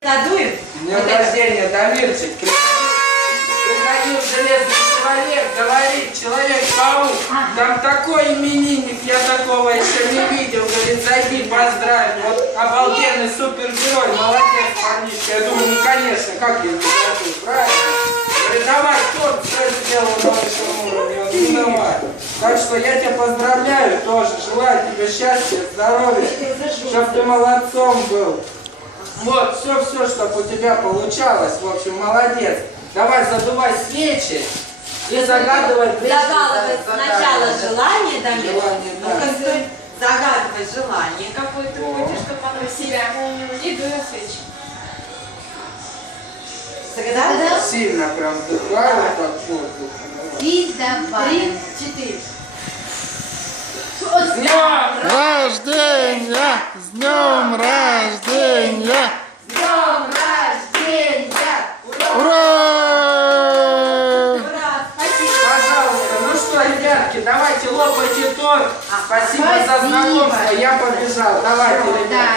Надуем? Днем рождения, Дамирчик. Приходил железный человек, говорит, Человек-паук, там такой именинник, я такого еще не видел. Говорит, зайди, поздравь. Вот обалденный супергерой, молодец, парнишка. Я думаю, ну конечно, как я не зайду, правильно? Говорит, давай, кто все сделал на высшем уровне? Он, ну давай. Так что я тебя поздравляю тоже, желаю тебе счастья, здоровья, чтобы ты молодцом был. Вот, все, чтобы у тебя получалось, в общем, молодец. Давай задувай свечи и загадывай. Загадывай сначала желание, Дамир. Желание, да. Ну-ка, стой. Загадывай желание, какое ты хочешь, чтобы оно в себя. И дуй свечи. Загадала? Сильно прям дыхай, вот так воздух. И давай. 3, 4. С днем Рождения! С днем рождения! С днем рождения! Ура! Ура! Спасибо! Пожалуйста, ну что, ребятки, давайте лопайте торт. Спасибо за знакомство, я побежал. Давайте, ребят,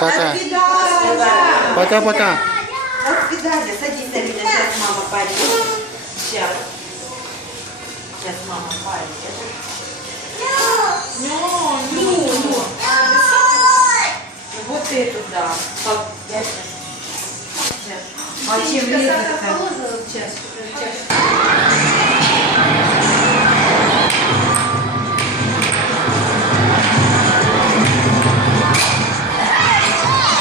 пока. Пока. До свидания! Пока-пока. До свидания. Садись, Алина, сейчас мама парит. Сейчас. Сейчас мама парит. Ну. Вот эту, да. Я сейчас. А чем лезет-то?